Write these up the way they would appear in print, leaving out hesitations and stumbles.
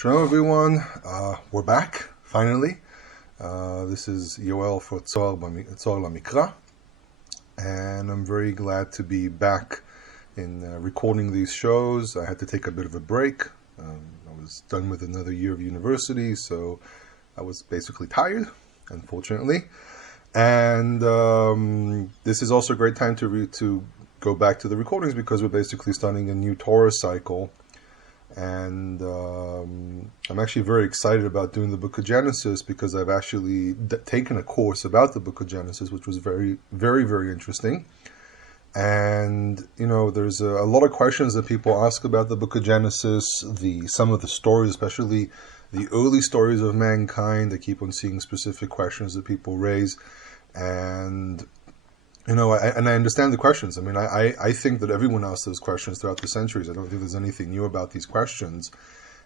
Shalom everyone, we're back, finally. This is Yoel for Tzor Lamikra, and I'm very glad to be back in recording these shows. I had to take a bit of a break. I was done with another year of university, so I was basically tired, unfortunately. And this is also a great time to go back to the recordings because we're basically starting a new Torah cycle. And I'm actually very excited about doing the Book of Genesis because I've actually taken a course about the Book of Genesis, which was very, very, very interesting. And, you know, there's a lot of questions that people ask about the Book of Genesis, some of the stories, especially the early stories of mankind. I keep on seeing specific questions that people raise. And you know, I understand the questions. I mean, I think that everyone asked those questions throughout the centuries. I don't think there's anything new about these questions.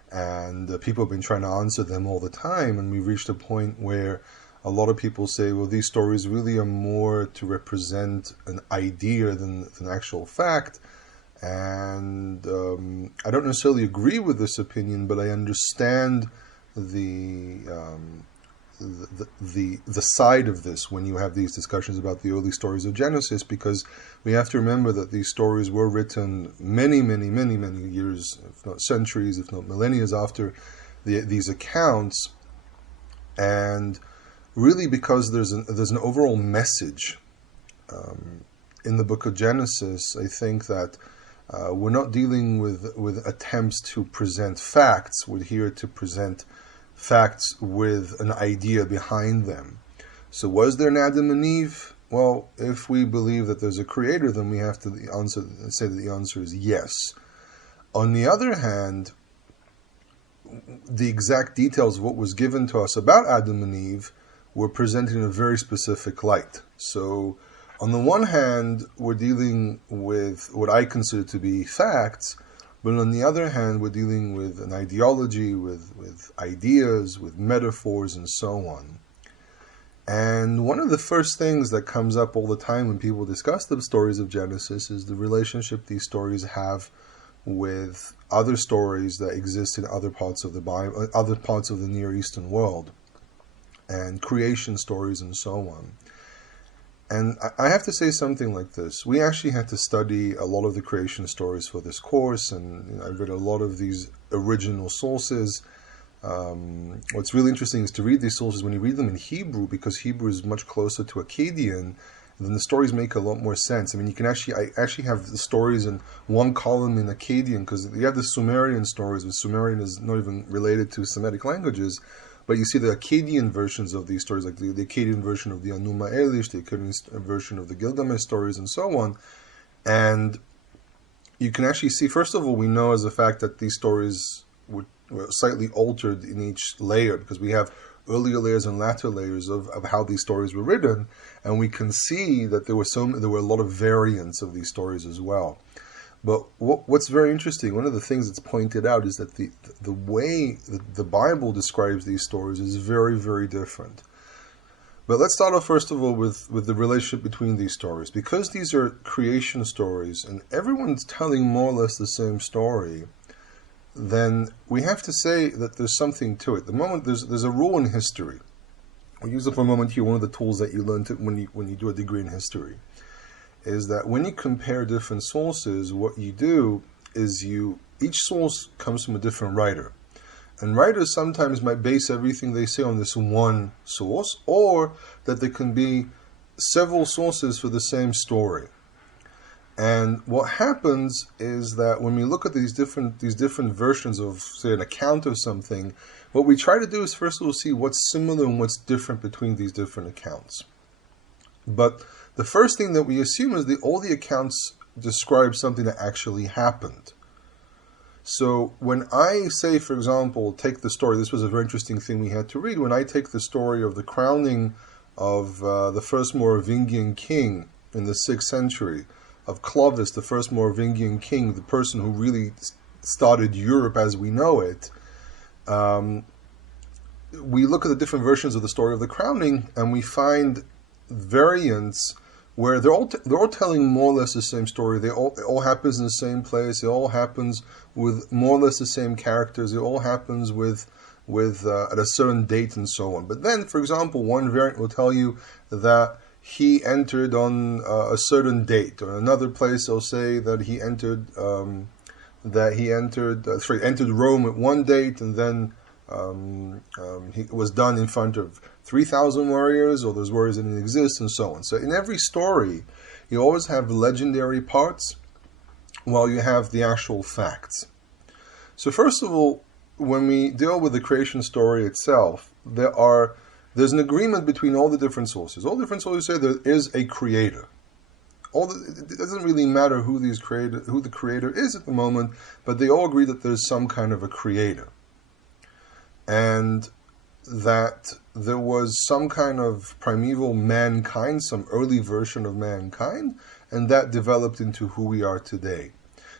And people have been trying to answer them all the time. And we've reached a point where a lot of people say, well, these stories really are more to represent an idea than actual fact. And I don't necessarily agree with this opinion, but I understand the side of this when you have these discussions about the early stories of Genesis, because we have to remember that these stories were written many years, if not centuries, if not millennia after these accounts, and really because there's an overall message in the Book of Genesis. I think that we're not dealing with attempts to present facts. We're here to present facts with an idea behind them. So was there an Adam and Eve? Well, if we believe that there's a creator, then we have to say that the answer is yes. On the other hand, the exact details of what was given to us about Adam and Eve were presented in a very specific light. So on the one hand, we're dealing with what I consider to be facts, but on the other hand, we're dealing with an ideology, with ideas, with metaphors, and so on. And one of the first things that comes up all the time when people discuss the stories of Genesis is the relationship these stories have with other stories that exist in other parts of the Bible, other parts of the Near Eastern world, and creation stories and so on. And I have to say something like this. We actually had to study a lot of the creation stories for this course, and I read a lot of these original sources. What's really interesting is to read these sources when you read them in Hebrew, because Hebrew is much closer to Akkadian, then the stories make a lot more sense. I mean, I actually have the stories in one column in Akkadian, because you have the Sumerian stories, but Sumerian is not even related to Semitic languages. But you see the Akkadian versions of these stories, like the Akkadian version of the Enuma Elish, the Akkadian version of the Gilgamesh stories, and so on. And you can actually see, first of all, we know as a fact that these stories were slightly altered in each layer, because we have earlier layers and latter layers of how these stories were written, and we can see that there were a lot of variants of these stories as well. But what's very interesting, one of the things that's pointed out is that the way the Bible describes these stories is very, very different. But let's start off first of all with the relationship between these stories. Because these are creation stories and everyone's telling more or less the same story, then we have to say that there's something to it. The moment there's a rule in history. We'll use it for a moment here, one of the tools that you learn when you do a degree in history, is that when you compare different sources, what you do is each source comes from a different writer. And writers sometimes might base everything they say on this one source, or that there can be several sources for the same story. And what happens is that when we look at these different versions of, say, an account of something, what we try to do is first of all see what's similar and what's different between these different accounts. But the first thing that we assume is that all the accounts describe something that actually happened. So when I say, for example, take the story, this was a very interesting thing we had to read, when I take the story of the crowning of the first Merovingian king in the 6th century, of Clovis, the first Merovingian king, the person who really started Europe as we know it, we look at the different versions of the story of the crowning, and we find variants where they're all telling more or less the same story. It all happens in the same place. It all happens with more or less the same characters. It all happens with at a certain date and so on. But then, for example, one variant will tell you that he entered on a certain date, or another place they'll say that he entered entered Rome at one date, and then he was done in front of 3,000 warriors, or those warriors didn't exist, and so on. So in every story, you always have legendary parts, while you have the actual facts. So first of all, when we deal with the creation story itself, there's an agreement between all the different sources. All different sources say there is a creator. It doesn't really matter who the creator is at the moment, but they all agree that there's some kind of a creator. And that there was some kind of primeval mankind, some early version of mankind, and that developed into who we are today.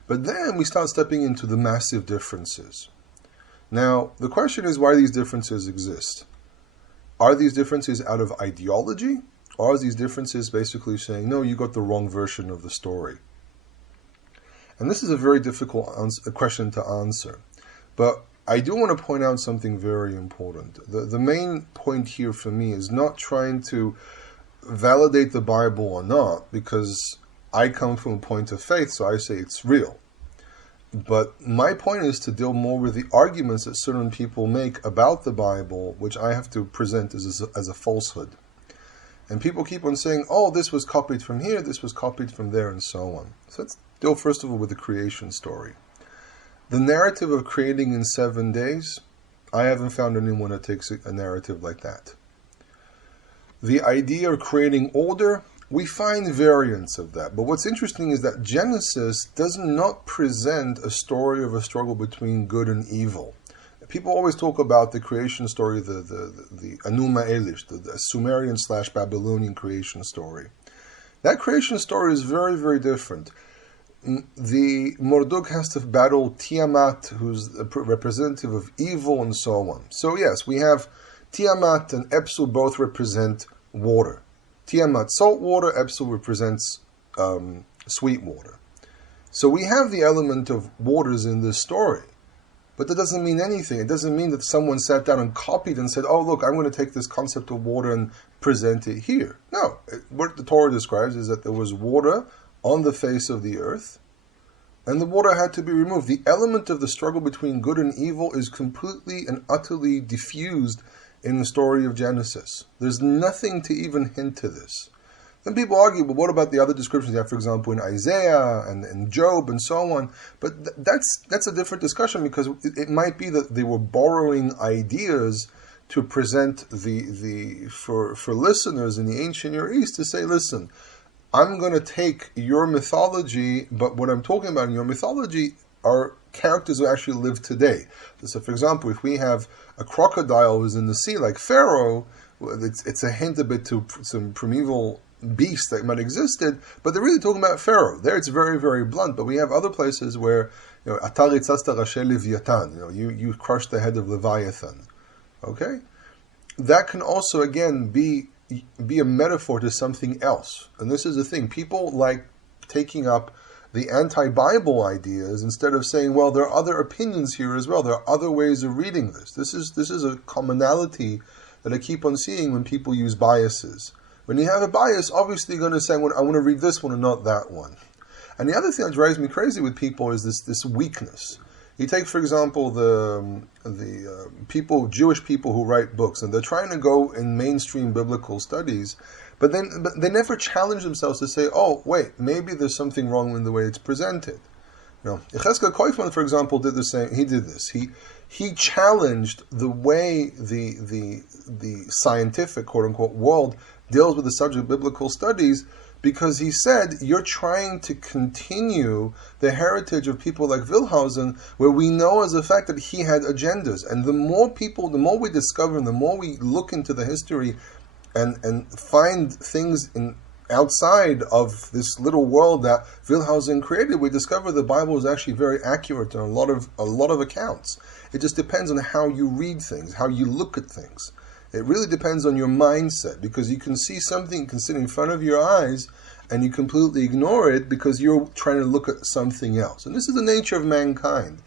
But then we start stepping into the massive differences. Now, the question is why these differences exist. Are these differences out of ideology? Or are these differences basically saying, no, you got the wrong version of the story? And this is a very difficult question to answer. But I do want to point out something very important. The main point here for me is not trying to validate the Bible or not, because I come from a point of faith, so I say it's real. But my point is to deal more with the arguments that certain people make about the Bible, which I have to present as a falsehood. And people keep on saying, oh, this was copied from here, this was copied from there, and so on. So let's deal first of all with the creation story. The narrative of creating in 7 days, I haven't found anyone that takes a narrative like that. The idea of creating order, we find variants of that. But what's interesting is that Genesis does not present a story of a struggle between good and evil. People always talk about the creation story, the Enuma Elish, the Sumerian/Babylonian creation story. That creation story is very, very different. The Marduk has to battle Tiamat, who's a representative of evil, and so on. So yes, we have Tiamat and Epsu both represent water. Tiamat, salt water, Epsu represents sweet water. So we have the element of waters in this story. But that doesn't mean anything. It doesn't mean that someone sat down and copied and said, oh, look, I'm going to take this concept of water and present it here. No, what the Torah describes is that there was water on the face of the earth, and the water had to be removed. The element of the struggle between good and evil is completely and utterly diffused in the story of Genesis. There's nothing to even hint to this. Then people argue, but what about the other descriptions you have, for example, in Isaiah and Job and so on? But that's a different discussion, because it might be that they were borrowing ideas to present for listeners in the ancient Near East to say, listen, I'm going to take your mythology, but what I'm talking about in your mythology are characters who actually live today. So, for example, if we have a crocodile who's in the sea like Pharaoh, it's a hint a bit to some primeval beast that might have existed, but they're really talking about Pharaoh. There it's very, very blunt, but we have other places where, Atar itzasta Rashei Leviathan, you crushed the head of Leviathan. Okay? That can also, again, be a metaphor to something else. And this is the thing. People like taking up the anti-Bible ideas instead of saying, well, there are other opinions here as well. There are other ways of reading this. This is a commonality that I keep on seeing when people use biases. When you have a bias, obviously you're going to say, well, I want to read this one and not that one. And the other thing that drives me crazy with people is this weakness. You take, for example, the Jewish people who write books, and they're trying to go in mainstream biblical studies, but they never challenge themselves to say, oh, wait, maybe there's something wrong in the way it's presented. Yechezkel Koifman, for example, did the same. He did this. He challenged the way the scientific, quote unquote, world deals with the subject of biblical studies, because he said, you're trying to continue the heritage of people like Wellhausen, where we know as a fact that he had agendas. And the more we discover, and the more we look into the history and find things outside of this little world that Wellhausen created, we discover the Bible is actually very accurate on a lot of accounts. It just depends on how you read things, how you look at things. It really depends on your mindset, because you can see something can sit in front of your eyes and you completely ignore it because you're trying to look at something else. And this is the nature of mankind.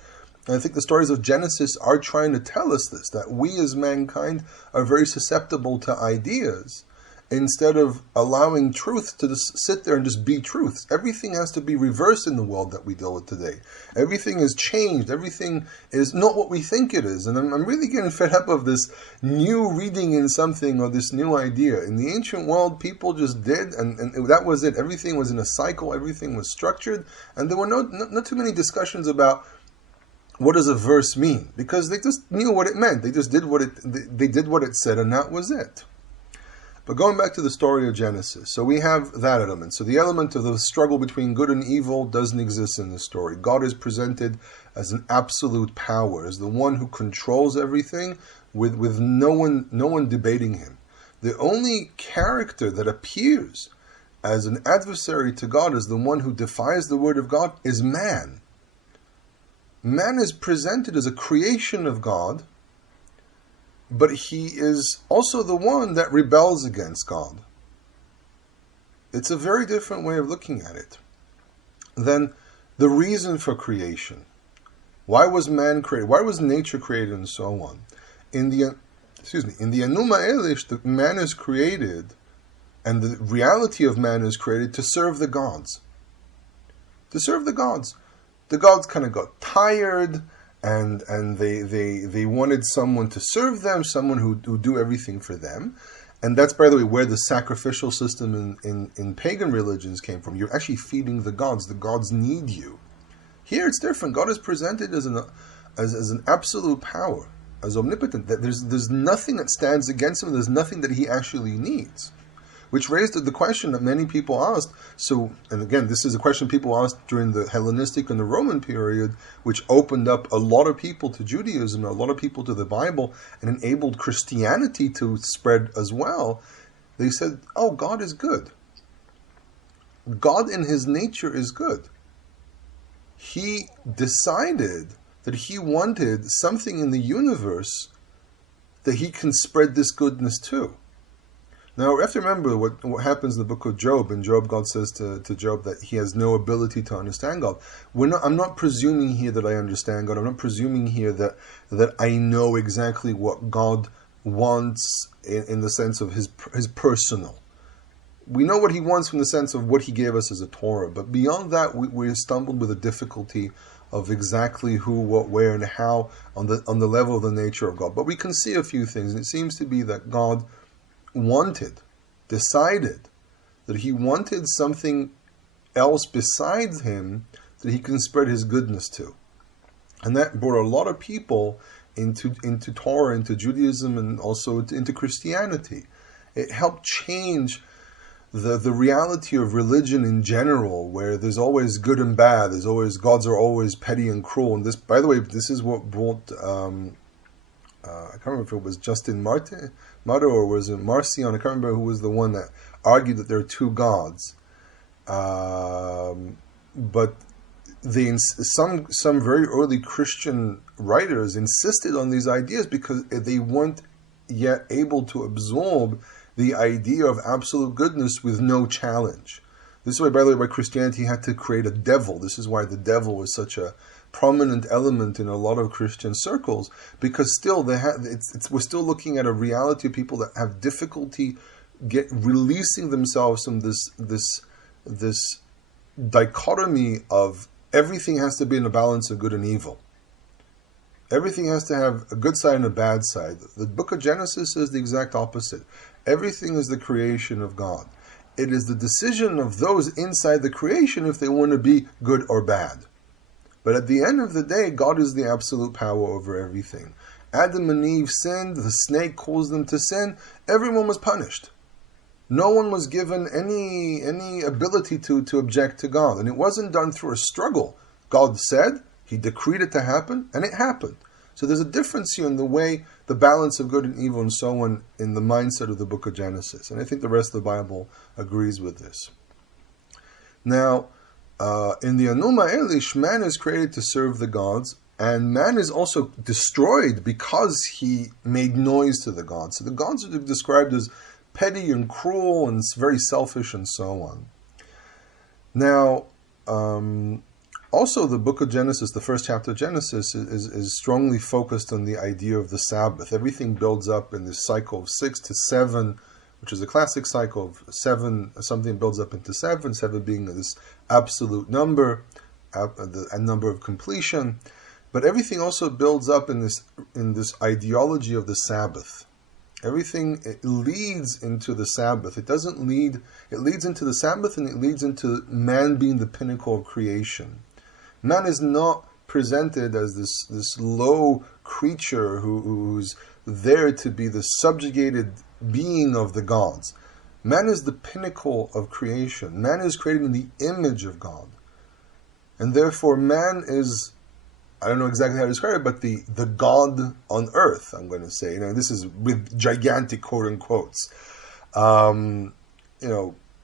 And I think the stories of Genesis are trying to tell us this, that we as mankind are very susceptible to ideas instead of allowing truth to just sit there and just be truth. Everything has to be reversed in the world that we deal with today. Everything is changed. Everything is not what we think it is. And I'm really getting fed up of this new reading in something or this new idea. In the ancient world, people just did, and that was it. Everything was in a cycle. Everything was structured. And there were not too many discussions about what does a verse mean, because they just knew what it meant. They just did they did what it said, and that was it. But going back to the story of Genesis, so we have that element. So the element of the struggle between good and evil doesn't exist in the story. God is presented as an absolute power, as the one who controls everything, with no one debating him. The only character that appears as an adversary to God, as the one who defies the word of God, is man. Man is presented as a creation of God, but he is also the one that rebels against God. It's a very different way of looking at it. Then the reason for creation. Why was man created? Why was nature created, and so on? In the Enuma Elish, the man is created, and the reality of man is created to serve the gods. To serve the gods. The gods kind of got tired, and they wanted someone to serve them, someone who do everything for them. And that's, by the way, where the sacrificial system in pagan religions came from. You're actually feeding the gods. The gods need you. Here it's different. God is presented as an absolute power, as omnipotent. That there's nothing that stands against him. There's nothing that he actually needs. Which raised the question that many people asked. So, and again, this is a question people asked during the Hellenistic and the Roman period, which opened up a lot of people to Judaism, a lot of people to the Bible, and enabled Christianity to spread as well. They said, oh, God is good. God in his nature is good. He decided that he wanted something in the universe that he can spread this goodness to. Now, we have to remember what happens in the book of Job. In Job, God says to Job that he has no ability to understand God. I'm not presuming here that I understand God. I'm not presuming here that I know exactly what God wants in the sense of his personal. We know what he wants from the sense of what he gave us as a Torah. But beyond that, we stumbled with a difficulty of exactly who, what, where, and how on the level of the nature of God. But we can see a few things. And it seems to be that God decided that he wanted something else besides him that he can spread his goodness to. And that brought a lot of people into Torah, into Judaism, and also into Christianity. It helped change the reality of religion in general, where there's always good and bad, gods are always petty and cruel. And this, by the way, this is what brought I can't remember if it was Justin Martyr or was it Marcion. I can't remember who was the one that argued that there are two gods. But some very early Christian writers insisted on these ideas because they weren't yet able to absorb the idea of absolute goodness with no challenge. This is why, by the way, why Christianity had to create a devil. This is why the devil was such a prominent element in a lot of Christian circles, because still we're still looking at a reality of people that have difficulty releasing themselves from this dichotomy of everything has to be in a balance of good and evil. Everything has to have a good side and a bad side. The book of Genesis says the exact opposite. Everything is the creation of God. It is the decision of those inside the creation if they want to be good or bad. But at the end of the day, God is the absolute power over everything. Adam and Eve sinned, the snake caused them to sin, everyone was punished. No one was given any ability to object to God. And it wasn't done through a struggle. God said, he decreed it to happen, and it happened. So there's a difference here in the way, the balance of good and evil and so on in the mindset of the book of Genesis. And I think the rest of the Bible agrees with this. Now, in the Enuma Elish, man is created to serve the gods, And man is also destroyed because he made noise to the gods. So the gods are described as petty and cruel and very selfish and so on. Now, also the book of Genesis, the first chapter of Genesis, is strongly focused on the idea of the Sabbath. Everything builds up in this cycle of 6 to 7, which is a classic cycle of 7, something builds up into 7 being this absolute number, a number of completion. But everything also builds up in this ideology of the Sabbath. Everything leads into the Sabbath. It leads into the Sabbath, and it leads into man being the pinnacle of creation. Man is not presented as this low creature who's there to be the subjugated being of the gods. Man is the pinnacle of creation. Man is created in the image of God. And therefore man is, I don't know exactly how to describe it, but the God on earth, I'm going to say. This is with gigantic quote unquotes.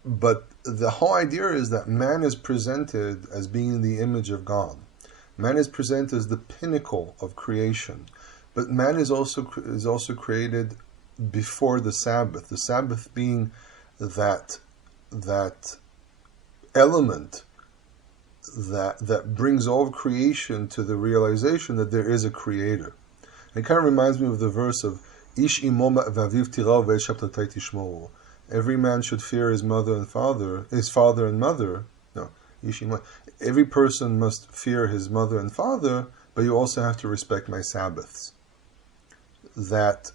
But the whole idea is that man is presented as being in the image of God. Man is presented as the pinnacle of creation. But man is also created before the Sabbath. The Sabbath being that element that brings all of creation to the realization that there is a creator. And it kind of reminds me of the verse of Ish imo v'aviv tirav ve'et shabtatai tishmoru. Every man should fear his father and mother. No, Ish imo. Every person must fear his mother and father, but you also have to respect my Sabbaths. That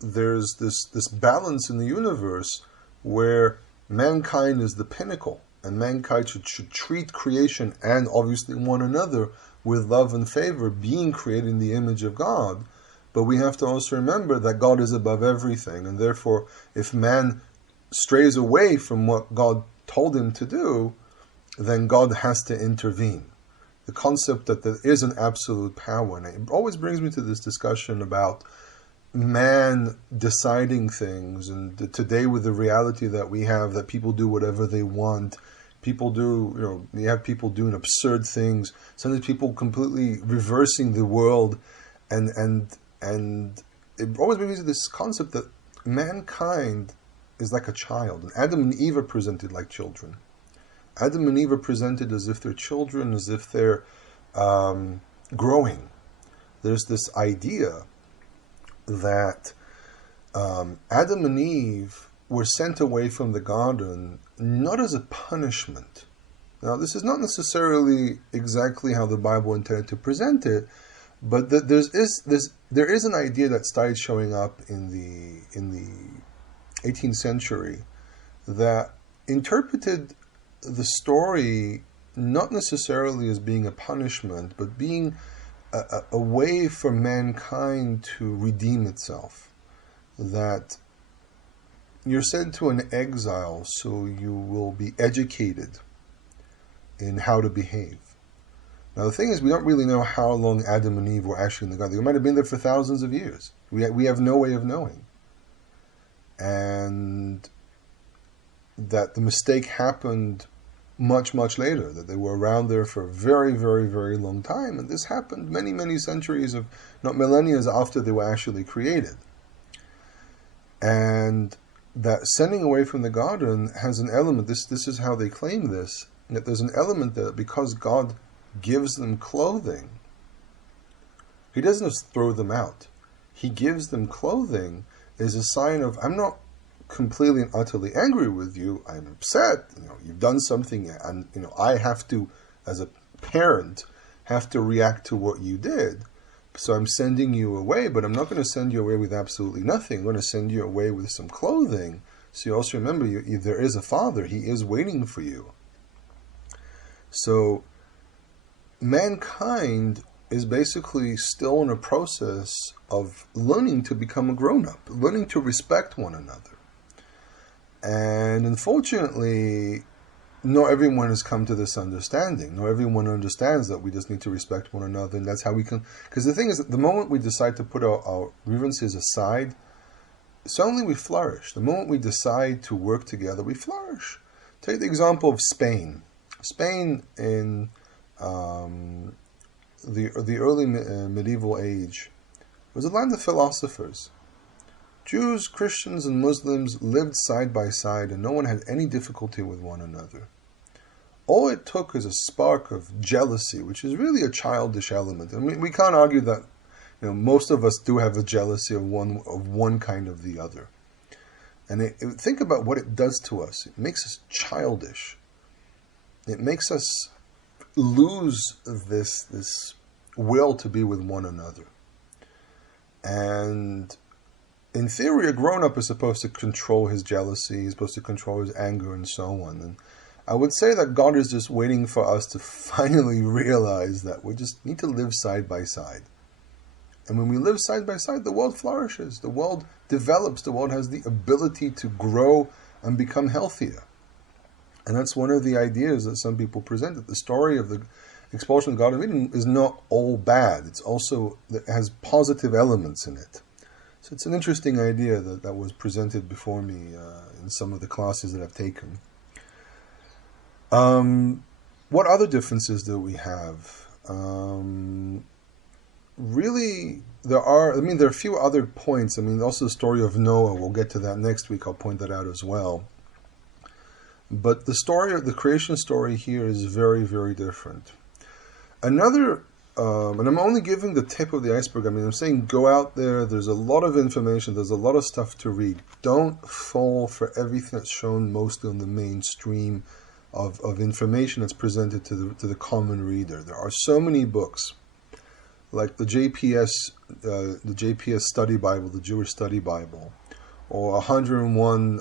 there's this balance in the universe where mankind is the pinnacle, and mankind should treat creation and obviously one another with love and favor, being created in the image of God. But we have to also remember that God is above everything, and therefore if man strays away from what God told him to do, then God has to intervene. The concept that there is an absolute power, and it always brings me to this discussion about man deciding things, and today with the reality that we have, that people do whatever they want, you have people doing absurd things, sometimes people completely reversing the world, and it always brings me to this concept that mankind is like a child, and Adam and Eve are presented like children. Adam and Eve are presented as if they're children, as if they're growing. There's this idea that Adam and Eve were sent away from the garden not as a punishment. Now, this is not necessarily exactly how the Bible intended to present it, but there is an idea that started showing up in the 18th century that interpreted the story not necessarily as being a punishment, but being a way for mankind to redeem itself. That you're sent to an exile so you will be educated in how to behave. Now the thing is, we don't really know how long Adam and Eve were actually in the garden. They might have been there for thousands of years. We have no way of knowing. And that the mistake happened much, much later, that they were around there for a very, very, very long time. And this happened many, many centuries, not millennia, after they were actually created. And that sending away from the garden has an element, this is how they claim this, that there's an element that because God gives them clothing, He doesn't just throw them out. He gives them clothing is a sign of, I'm not completely and utterly angry with you, I'm upset, you've done something, and I have to, as a parent, have to react to what you did. So I'm sending you away, but I'm not going to send you away with absolutely nothing. I'm going to send you away with some clothing. So you also remember, there is a Father. He is waiting for you. So mankind is basically still in a process of learning to become a grown-up, learning to respect one another. And unfortunately, not everyone has come to this understanding. Not everyone understands that we just need to respect one another, and that's how we can... Because the thing is, that the moment we decide to put our grievances aside, suddenly we flourish. The moment we decide to work together, we flourish. Take the example of Spain. Spain in the early medieval age was a land of philosophers. Jews, Christians, and Muslims lived side by side, and no one had any difficulty with one another. All it took is a spark of jealousy, which is really a childish element. And we can't argue that most of us do have a jealousy of one kind of the other. And think about what it does to us. It makes us childish. It makes us lose this will to be with one another. And in theory, a grown-up is supposed to control his jealousy, he's supposed to control his anger, and so on. And I would say that God is just waiting for us to finally realize that we just need to live side by side. And when we live side by side, the world flourishes, the world develops, the world has the ability to grow and become healthier. And that's one of the ideas that some people present, that the story of the expulsion of the Garden of Eden is not all bad. It has positive elements in it. So it's an interesting idea that was presented before me in some of the classes that I've taken. What other differences do we have? Really, there are a few other points. Also the story of Noah, we'll get to that next week, I'll point that out as well. But the creation story here is very, very different. Another, and I'm only giving the tip of the iceberg. I'm saying go out there, there's a lot of information, there's a lot of stuff to read. Don't fall for everything that's shown mostly on the mainstream of information that's presented to the common reader. There are so many books, like the JPS Study Bible, the Jewish Study Bible, or 101,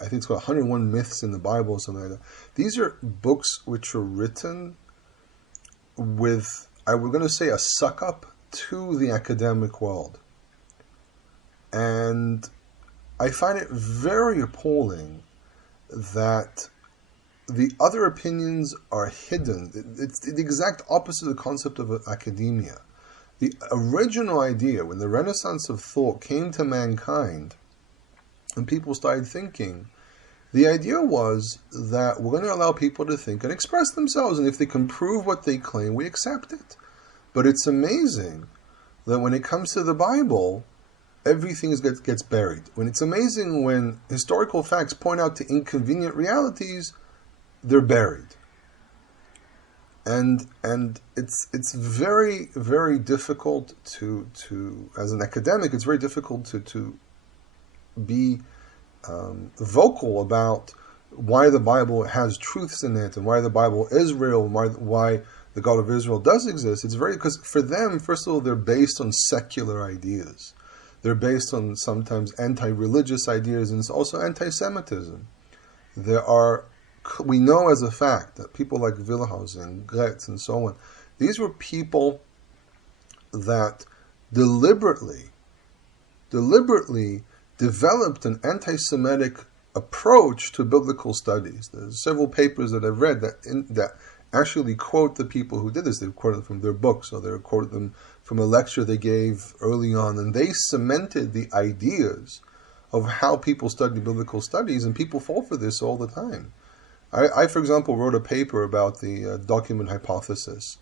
I think it's called 101 Myths in the Bible, or something like that. These are books which are written with, we're going to say, a suck-up to the academic world. And I find it very appalling that the other opinions are hidden. It's the exact opposite of the concept of academia. The original idea, when the Renaissance of thought came to mankind, and people started thinking, the idea was that we're going to allow people to think and express themselves, and if they can prove what they claim, we accept it. But it's amazing that when it comes to the Bible, everything gets buried. It's amazing when historical facts point out to inconvenient realities, they're buried. And it's very, very difficult to as an academic, it's very difficult to be vocal about why the Bible has truths in it and why the Bible is real and why the God of Israel does exist. It's because for them, first of all, they're based on secular ideas. They're based on sometimes anti-religious ideas, and it's also anti-Semitism. We know as a fact that people like Wildhausen, Gretz, and so on, these were people that deliberately developed an anti-Semitic approach to biblical studies. There's several papers that I've read that actually quote the people who did this. They've quoted them from their books, or they've quoted them from a lecture they gave early on, and they cemented the ideas of how people study biblical studies, and people fall for this all the time. I for example, wrote a paper about the document hypothesis.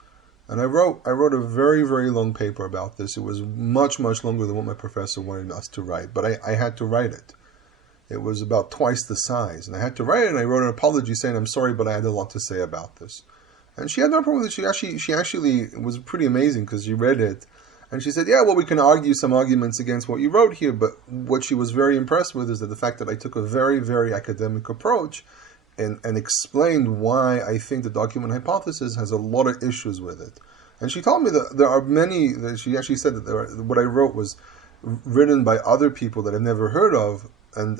And I wrote a very, very long paper about this. It was much, much longer than what my professor wanted us to write, but I had to write it. It was about twice the size, and I had to write it, and I wrote an apology saying, I'm sorry, but I had a lot to say about this. And she had no problem with it. She actually, it was pretty amazing, because she read it, and she said, yeah, well, we can argue some arguments against what you wrote here, but what she was very impressed with is that the fact that I took a very, very academic approach and explained why I think the document hypothesis has a lot of issues with it. And she told me that there are many, that she actually said that what I wrote was written by other people that I've never heard of, and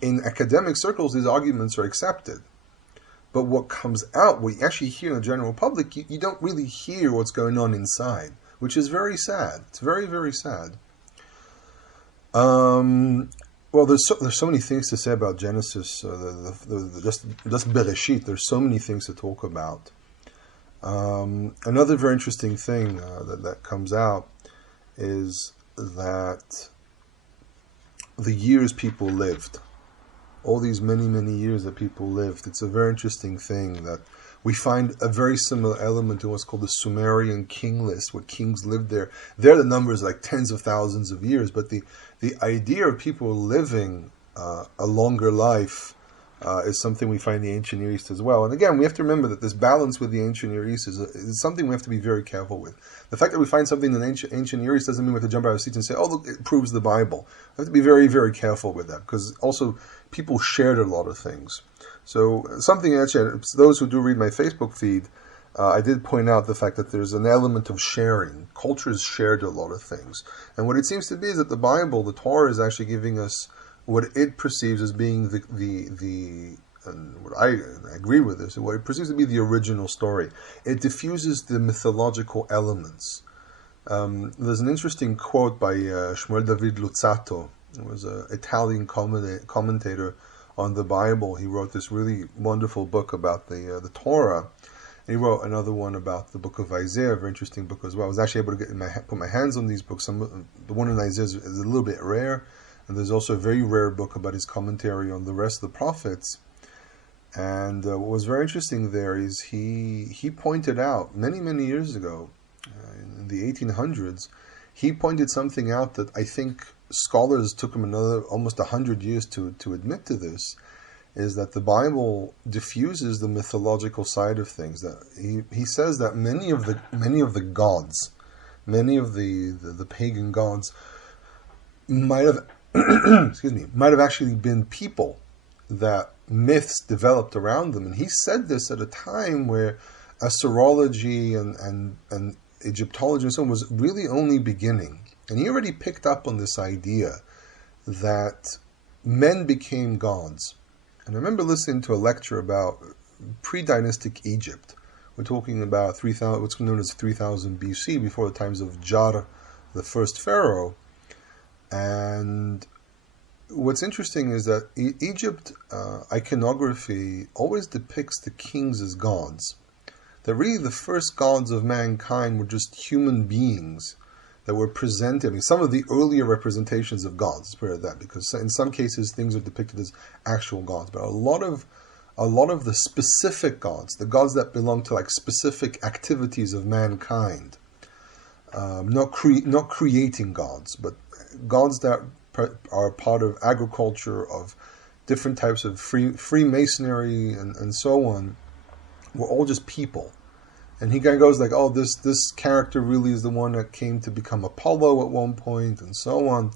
in academic circles, these arguments are accepted. But what comes out, what you actually hear in the general public, you don't really hear what's going on inside, which is very sad. It's very, very sad. Well, there's so many things to say about Genesis, just Bereshit. There's so many things to talk about. Another very interesting thing that comes out is that the years people lived, all these many, many years that people lived, it's a very interesting thing that we find a very similar element in what's called the Sumerian king list, what kings lived there. There the number is like tens of thousands of years, but the idea of people living a longer life is something we find in the ancient Near East as well. And again, we have to remember that this balance with the ancient Near East is something we have to be very careful with. The fact that we find something in the ancient Near East doesn't mean we have to jump out of our seats and say, oh, look, it proves the Bible. We have to be very, very careful with that, because also people shared a lot of things. So something actually, those who do read my Facebook feed, I did point out the fact that there's an element of sharing. Cultures shared a lot of things. And what it seems to be is that the Bible, the Torah, is actually giving us what it perceives as being and what I agree with this, what it perceives to be the original story. It diffuses the mythological elements. There's an interesting quote by Shmuel David Luzzatto, who was an Italian commentator on the Bible. He wrote this really wonderful book about the Torah. And he wrote another one about the book of Isaiah, a very interesting book as well. I was actually able to put my hands on these books. The one in Isaiah is a little bit rare. And there's also a very rare book about his commentary on the rest of the prophets. And what was very interesting there is he pointed out many, many years ago, in the 1800s, he pointed something out that I think scholars took him almost 100 years to admit to this, is that the Bible diffuses the mythological side of things. That he says that many of the gods, many of the pagan gods might have might have actually been people that myths developed around them. And he said this at a time where astrology and Egyptology and so on was really only beginning. And he already picked up on this idea that men became gods. And I remember listening to a lecture about pre-dynastic Egypt. We're talking about 3000, what's known as 3000 BC, before the times of Jar, the first pharaoh. And what's interesting is that Egypt iconography always depicts the kings as gods. That really the first gods of mankind were just human beings that were presented. I mean, some of the earlier representations of gods, let's put it that, because in some cases things are depicted as actual gods, but a lot of the specific gods, the gods that belong to like specific activities of mankind, not creating gods, but gods that are part of agriculture, of different types of Freemasonry and so on, were all just people. And he kind of goes like, oh, this character really is the one that came to become Apollo at one point, and so on.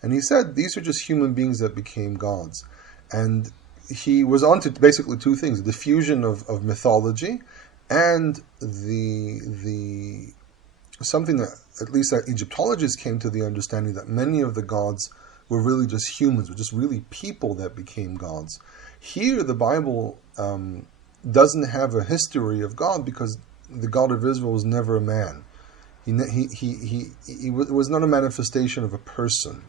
And he said these are just human beings that became gods. And he was on to basically two things: the fusion of mythology and the something that at least that Egyptologists came to the understanding that many of the gods were really just humans, were just really people that became gods. Here, the Bible doesn't have a history of God, because the God of Israel was never a man. He was not a manifestation of a person.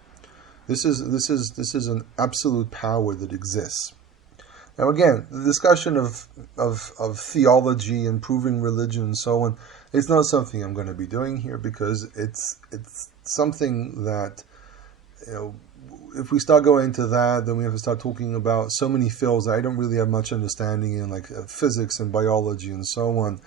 This is an absolute power that exists. Now, again, the discussion of theology and proving religion and so on, it's not something I'm going to be doing here, because it's something that, if we start going into that, then we have to start talking about so many fields that I don't really have much understanding in, like physics and biology and so on.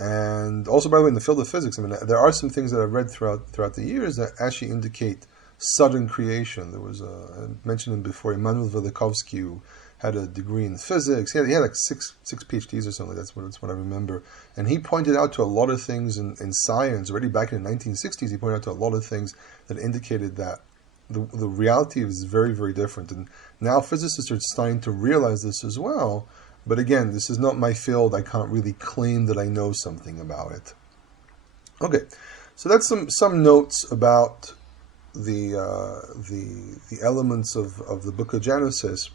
And also, by the way, in the field of physics, I mean, there are some things that I've read throughout the years that actually indicate sudden creation. There was I mentioned him before, Immanuel Velikovsky, who had a degree in physics. He had like six PhDs or something. That's what I remember. And he pointed out to a lot of things in science already back in the 1960s. He pointed out to a lot of things that indicated that the reality is very, very different. And now physicists are starting to realize this as well. But again, this is not my field. I can't really claim that I know something about it. Okay, so that's some notes about the elements of the book of Genesis.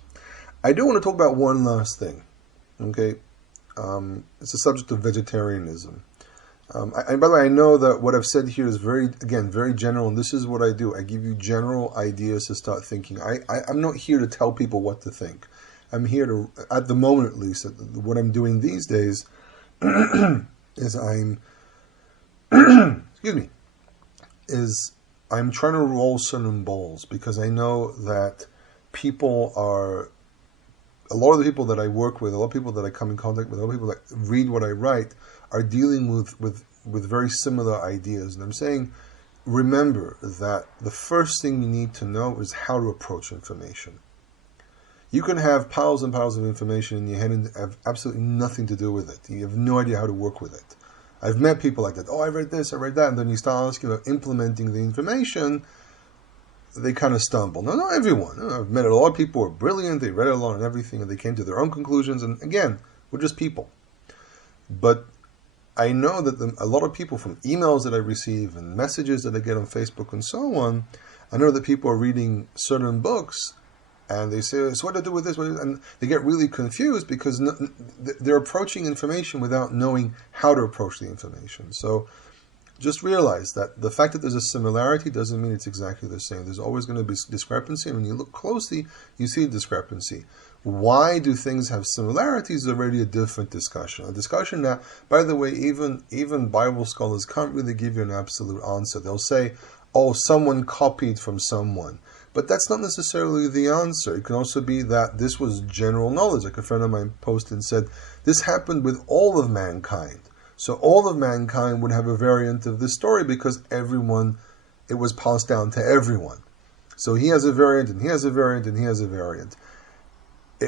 I do want to talk about one last thing. Okay, it's the subject of vegetarianism. And by the way, I know that what I've said here is very general, and this is what I do. I give you general ideas to start thinking. I'm not here to tell people what to think. I'm here to, at the moment at least, what I'm doing these days is I'm trying to roll certain balls, because I know that people are a lot of the people that I work with, a lot of people that I come in contact with, a lot of people that read what I write are dealing with very similar ideas. And I'm saying, remember that the first thing you need to know is how to approach information. You can have piles and piles of information in your head and have absolutely nothing to do with it. You have no idea how to work with it. I've met people like that. Oh, I read this, I read that. And then you start asking about implementing the information, they kind of stumble. No, not everyone. I've met a lot of people who are brilliant. They read a lot and everything, and they came to their own conclusions. And again, we're just people. But I know that a lot of people, from emails that I receive and messages that I get on Facebook and so on, I know that people are reading certain books and they say, so what do I do with this? And they get really confused because they're approaching information without knowing how to approach the information. So just realize that the fact that there's a similarity doesn't mean it's exactly the same. There's always going to be discrepancy, and when you look closely, you see a discrepancy. Why do things have similarities is already a different discussion. A discussion that, by the way, even Bible scholars can't really give you an absolute answer. They'll say, oh, someone copied from someone. But that's not necessarily the answer. It can also be that this was general knowledge. Like a friend of mine posted and said, this happened with all of mankind. So all of mankind would have a variant of this story because it was passed down to everyone. So he has a variant, and he has a variant, and he has a variant.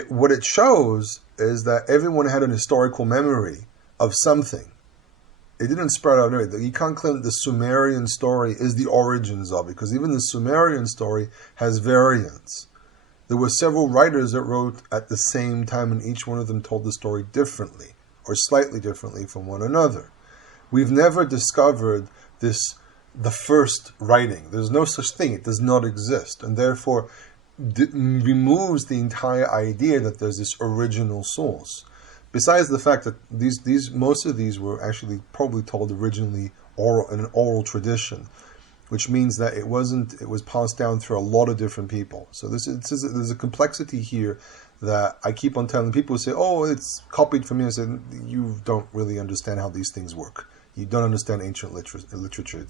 What it shows is that everyone had an historical memory of something. It didn't spread out anyway. You can't claim that the Sumerian story is the origins of it, because even the Sumerian story has variants. There were several writers that wrote at the same time, and each one of them told the story differently, or slightly differently from one another. We've never discovered the first writing. There's no such thing. It does not exist, and therefore removes the entire idea that there's this original source. Besides the fact that most of these were actually probably told originally in an oral tradition, which means that it was passed down through a lot of different people. So there's a complexity here that I keep on telling people who say, oh, it's copied from me. I said, you don't really understand how these things work. You don't understand ancient literature.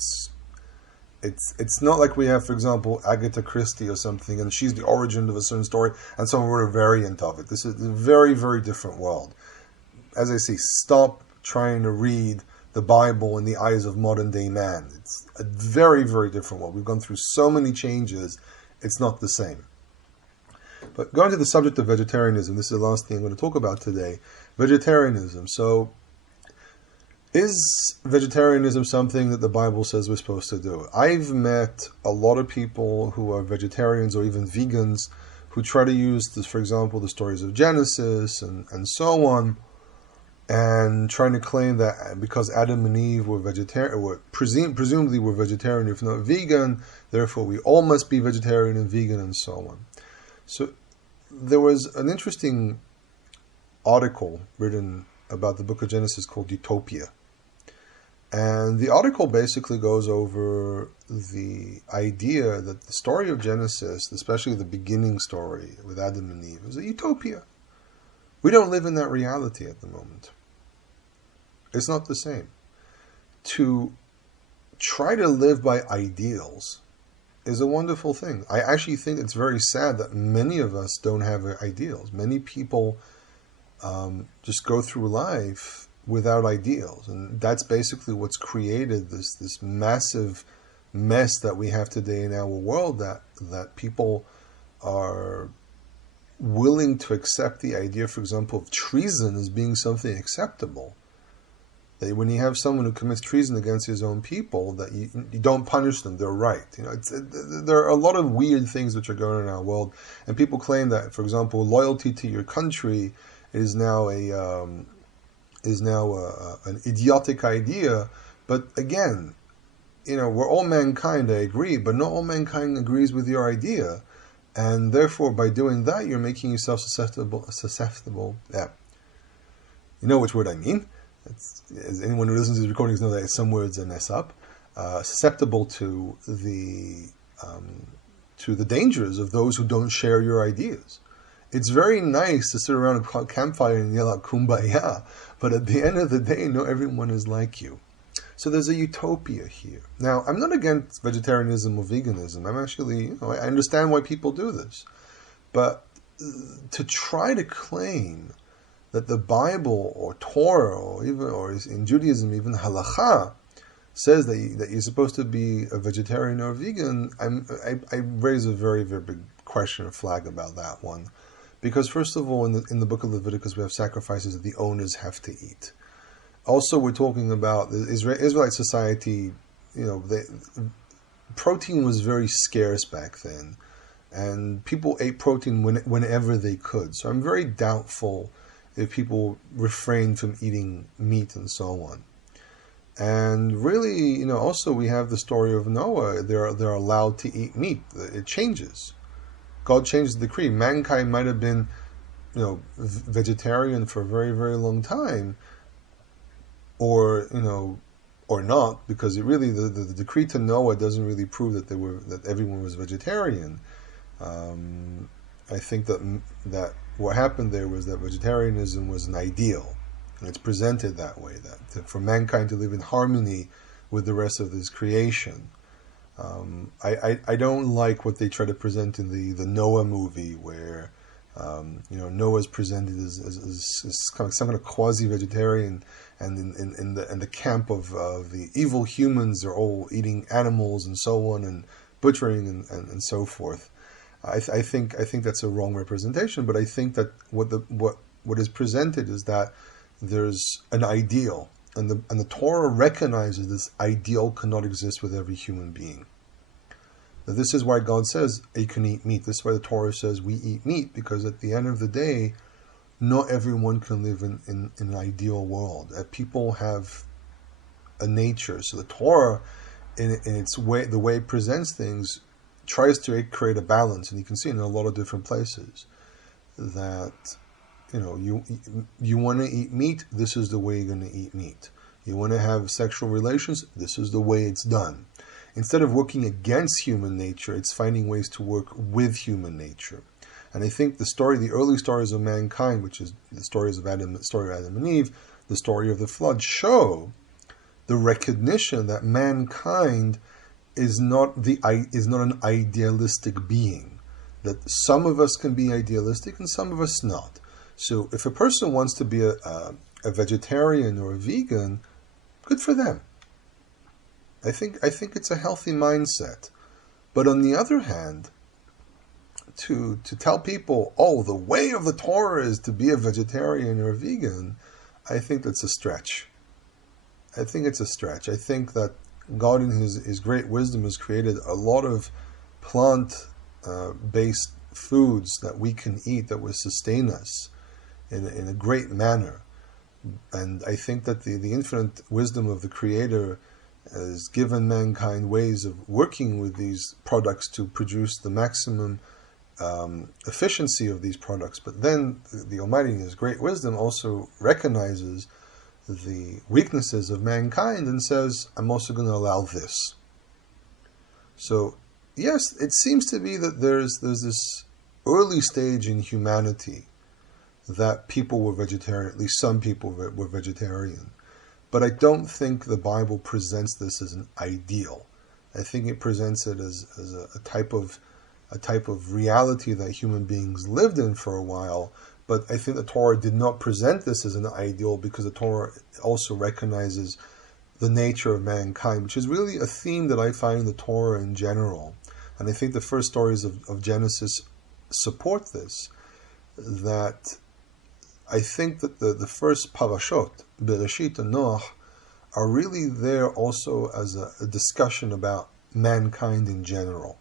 It's not like we have, for example, Agatha Christie or something, and she's the origin of a certain story, and someone wrote a variant of it. This is a very, very different world. As I say, stop trying to read the Bible in the eyes of modern-day man. It's a very, very different world. We've gone through so many changes, it's not the same. But going to the subject of vegetarianism, this is the last thing I'm going to talk about today. Vegetarianism. So, is vegetarianism something that the Bible says we're supposed to do? I've met a lot of people who are vegetarians or even vegans who try to use, for example, the stories of Genesis and so on, and trying to claim that because Adam and Eve were vegetarian, presumably were vegetarian if not vegan, therefore we all must be vegetarian and vegan and so on. So there was an interesting article written about the book of Genesis called Utopia. And the article basically goes over the idea that the story of Genesis, especially the beginning story with Adam and Eve, is a utopia. We don't live in that reality at the moment. It's not the same. To try to live by ideals is a wonderful thing. I actually think it's very sad that many of us don't have ideals. Many people just go through life without ideals, and that's basically what's created this massive mess that we have today in our world, that people are willing to accept the idea, for example, of treason as being something acceptable. That when you have someone who commits treason against his own people, that you don't punish them, they're right. There are a lot of weird things which are going on in our world, and people claim that, for example, loyalty to your country is now an idiotic idea. But again, we're all mankind, I agree, but not all mankind agrees with your idea, and therefore by doing that you're making yourself susceptible. Yeah, you know which word I mean. As anyone who listens to these recordings knows that some words I mess up. Susceptible to the dangers of those who don't share your ideas. It's very nice to sit around a campfire and yell out "Kumbaya," but at the end of the day, not everyone is like you. So there's a utopia here. Now, I'm not against vegetarianism or veganism. I'm actually, I understand why people do this. But to try to claim that the Bible or Torah or in Judaism even Halacha says that you're supposed to be a vegetarian or a vegan, I raise a very, very big question or flag about that one. Because first of all, in the book of Leviticus, we have sacrifices that the owners have to eat. Also, we're talking about the Israelite society. Protein was very scarce back then, and people ate protein whenever they could. So I'm very doubtful if people refrained from eating meat and so on. And really, also we have the story of Noah. They're allowed to eat meat. It changes. God changed the decree. Mankind might have been, vegetarian for a very, very long time, or not, because it really the decree to Noah doesn't really prove that everyone was vegetarian. I think that what happened there was that vegetarianism was an ideal, and it's presented that way, that for mankind to live in harmony with the rest of this creation. I don't like what they try to present in the Noah movie, where Noah's presented as kind of some kind of quasi-vegetarian, and in the camp of the evil humans are all eating animals and so on, and butchering and so forth. I think that's a wrong representation, but I think that what is presented is that there's an ideal, and the Torah recognizes this ideal cannot exist with every human being. Now, this is why God says you can eat meat. This is why the Torah says we eat meat, because at the end of the day, not everyone can live in an ideal world. People have a nature. So the Torah, in its way, the way it presents things, tries to create a balance, and you can see in a lot of different places that you want to eat meat, this is the way you're going to eat meat. You want to have sexual relations, this is the way it's done. Instead of working against human nature, it's finding ways to work with human nature. And I think the early stories of mankind, which is the story of Adam and Eve, the story of the flood, show the recognition that mankind is not an idealistic being. That some of us can be idealistic and some of us not. So if a person wants to be a vegetarian or a vegan, good for them. I think it's a healthy mindset. But on the other hand, to tell people, the way of the Torah is to be a vegetarian or a vegan, I think that's a stretch. I think it's a stretch. I think that God in His great wisdom has created a lot of plant-based foods that we can eat that will sustain us in a great manner. And I think that the infinite wisdom of the Creator has given mankind ways of working with these products to produce the maximum efficiency of these products. But then the Almighty in His great wisdom also recognizes the weaknesses of mankind and says, I'm also going to allow this. So yes, it seems to be that there's this early stage in humanity that people were vegetarian, at least some people were vegetarian. But I don't think the Bible presents this as an ideal. I think it presents it as a type of reality that human beings lived in for a while. But I think the Torah did not present this as an ideal, because the Torah also recognizes the nature of mankind, which is really a theme that I find in the Torah in general. And I think the first stories of Genesis support this. That I think that the first parashot, Bereshit and Noach, are really there also as a discussion about mankind in general.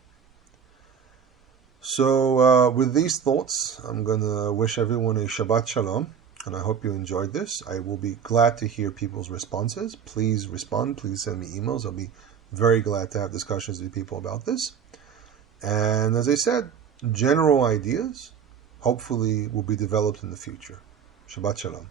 So with these thoughts, I'm going to wish everyone a Shabbat Shalom, and I hope you enjoyed this. I will be glad to hear people's responses. Please respond. Please send me emails. I'll be very glad to have discussions with people about this. And as I said, general ideas hopefully will be developed in the future. Shabbat Shalom.